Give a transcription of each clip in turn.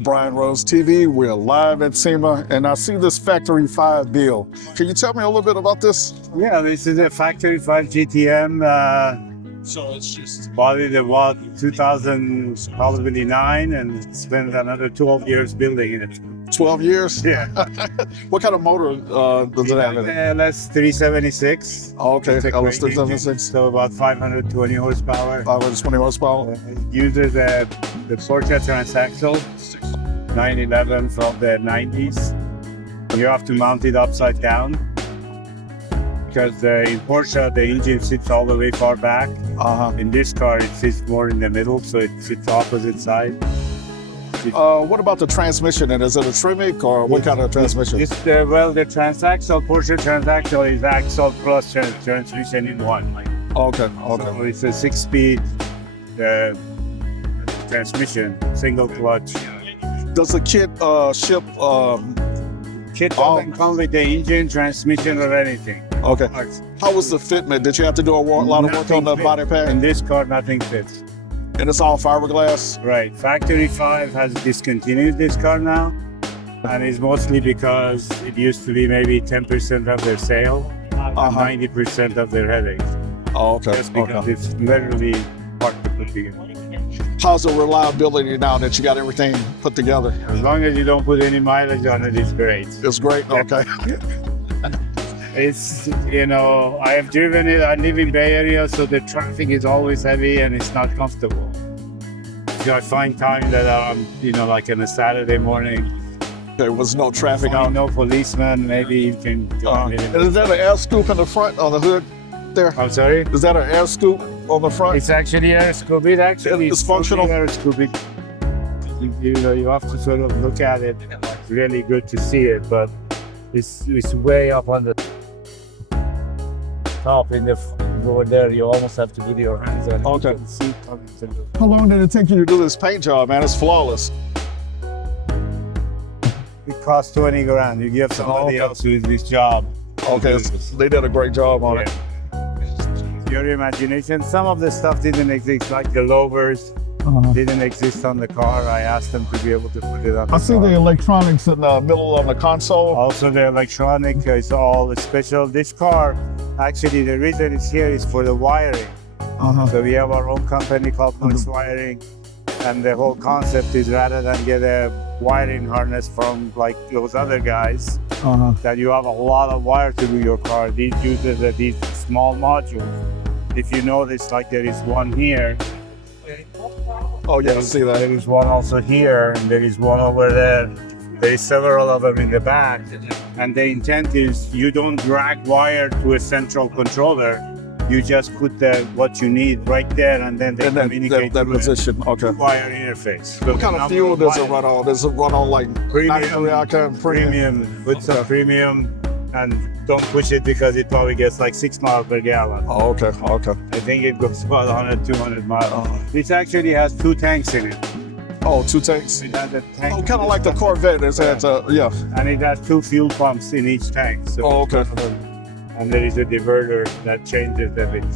Brian Rhodes TV. We're live at SEMA, and I see this Factory 5 build. Can you tell me a little bit about this? Yeah, this is a Factory 5 GTM. So it's just Bought it about 2009 and spent another 12 years building it. 12 years? Yeah. What kind of motor does it have in it? LS 376. Oh, okay, It's a LS great 376. engine, so about 520 horsepower. 520 horsepower. It uses the Porsche transaxle 911 from the 90s. You have to mount it upside down because in Porsche the engine sits all the way far back. In this car it sits more in the middle, so it sits opposite side. What about the transmission? And is it a Tremec or what kind of transmission? The transaxle, Porsche transaxle is axle plus transmission in one. Okay. So it's a 6-speed transmission, single clutch. Does the kit ship? Kit doesn't come with the engine, transmission, or anything. Okay. How was the fitment? Did you have to do a lot of work on the body pack? In this car, nothing fits. And it's all fiberglass? Right. Factory 5 has discontinued this car now, and it's mostly because it used to be maybe 10% of their sale, and 90% of their headaches. Oh, okay. Just because it's literally hard to put together. How's the reliability now that you got everything put together? As long as you don't put any mileage on it, it's great. It's great? Okay. It's, I have driven it. I live in Bay Area, so the traffic is always heavy and it's not comfortable. So I find time that like on a Saturday morning, There was no traffic out. no policeman, maybe you can go And is that an air scoop in the front on the hood there? I'm sorry? Is that an air scoop on the front? It's actually air scoop. It actually It's functional? Air scoop. You have to sort of look at it. It's really good to see it, but it's way up on the top over there. You almost have to put your hands on it. Okay. You can see How long did it take you to do this paint job, man? It's flawless. it costs 20 grand. You give somebody else who is this job. Okay, they did a great job on it. Your imagination. Some of the stuff didn't exist, like the lowers didn't exist on the car. I asked them to be able to put it on the I see car. the electronics in the middle of the console. Also, the electronic is all special. This car, actually, the reason it's here is for the wiring. So we have our own company called Flex Wiring, and the whole concept is rather than get a wiring harness from like those other guys, that you have a lot of wire to do your car. These uses these small modules. If you notice, like there is one here. Oh yeah, I see that. There is one also here, and there is one over there. There is several of them in the back. And the intent is you don't drag wire to a central controller. You just put what you need right there, and then they communicate that to position. a Okay. wire interface. So What kind of fuel does it run on? Does it run on like Premium. Put some premium, and don't push it because it probably gets like 6 miles per gallon. Oh, okay. I think it goes about 100, 200 miles. This actually has 2 tanks in it. Oh, 2 tanks. It has a tank. Oh, kind of like the Corvette. It's yeah. And it has 2 fuel pumps in each tank. So Oh, okay. And there is a diverter that changes everything.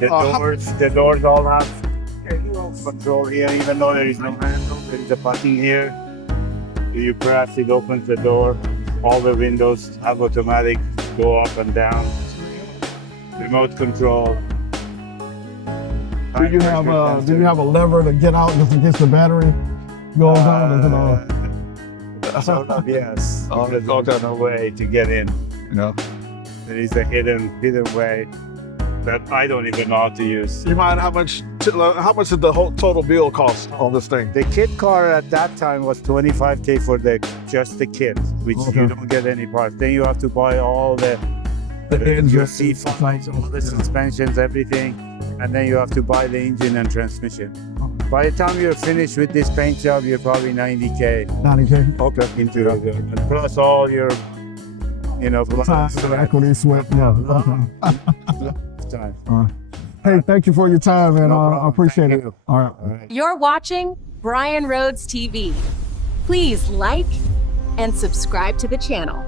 The doors all have control here, even though there is no handle. There is a button here. You press, it opens the door. All the windows have automatic go up and down. Remote control. Do you have a lever to get out just in case the battery goes on? Yes. Okay. There's no way to get in. Yeah. There is a hidden way that I don't even know how to use. You mind how much did the whole total bill cost on this thing? The kit car at that time was $25K for just the kit, which you don't get any parts. Then you have to buy all your C5, all the suspensions, everything, and then you have to buy the engine and transmission. By the time you're finished with this paint job, you're probably 90K. 90K. Okay. Into it, and plus all your, equity sweat. Yeah. time. Hey, thank you for your time, man. I appreciate it. All right. You're watching Brian Rhodes TV. Please like and subscribe to the channel.